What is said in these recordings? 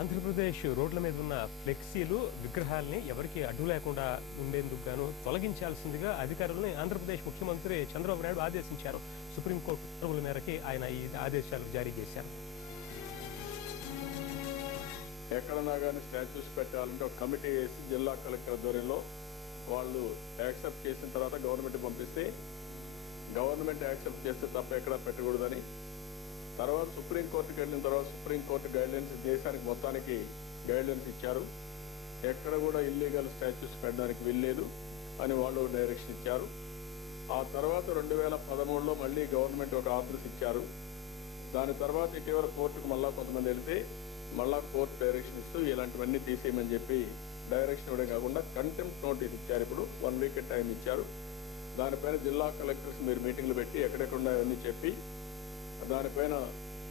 ఆంధ్రప్రదేశ్ రోడ్ల మీద ఉన్న ఫ్లెక్సీలు విగ్రహాలని ఎవరికి అడ్డు లేకుండా ఉండేందుకు గాను తొలగించాల్సిందిగా అధికారులను ఆంధ్రప్రదేశ్ ముఖ్యమంత్రి చంద్రబాబు నాయుడు ఆదేశించారు. సుప్రీంకోర్టు ఉత్తర్వుల మేరకు ఆయన ఈ ఆదేశాలు జారీ చేశారు. ఎక్కడన్నా కానీ స్టాచ్యూస్ పెట్టాలంటే ఒక కమిటీ వేసి జిల్లా కలెక్టర్ ఆధ్వర్యంలో వాళ్ళు యాక్సెప్ట్ చేసిన తర్వాత గవర్నమెంట్ పంపిస్తే గవర్నమెంట్ యాక్సెప్ట్ చేస్తే తప్ప ఎక్కడా పెట్టకూడదని, తర్వాత సుప్రీంకోర్టుకి వెళ్ళిన తర్వాత సుప్రీంకోర్టు గైడ్లైన్స్ దేశానికి మొత్తానికి గైడ్లైన్స్ ఇచ్చారు. ఎక్కడ కూడా ఇల్లీగల్ స్టాచ్యూస్ పెట్టడానికి వీల్లేదు అని వాళ్ళు డైరెక్షన్ ఇచ్చారు. ఆ తర్వాత 2013లో మళ్ళీ గవర్నమెంట్ ఒక ఆర్డర్స్ ఇచ్చారు. దాని తర్వాత ఇటీవల కోర్టుకు మళ్ళా కొంతమంది వెళితే మళ్ళా కోర్టు డైరెక్షన్ ఇస్తూ ఇలాంటివన్నీ తీసేయమని చెప్పి డైరెక్షన్ ఇవ్వడం కాకుండా కంటెంప్ట్ నోటీస్ ఇచ్చారు. ఇప్పుడు 1 వీక్ టైం ఇచ్చారు. దానిపైన జిల్లా కలెక్టర్స్ మీరు మీటింగ్లు పెట్టి ఎక్కడెక్కడ అవన్నీ చెప్పి దానిపైన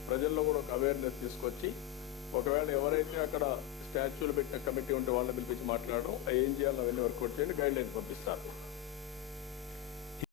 ప్రజల్లో కూడా ఒక అవేర్నెస్ తీసుకొచ్చి ఒకవేళ ఎవరైతే అక్కడ స్టాచ్యూలు పెట్టిన కమిటీ ఉంటే వాళ్ళని పిలిపించి మాట్లాడడం ఏం చేయాలని అవన్నీ వర్కౌట్ చేయండి, గైడ్ లైన్స్ పంపిస్తారు.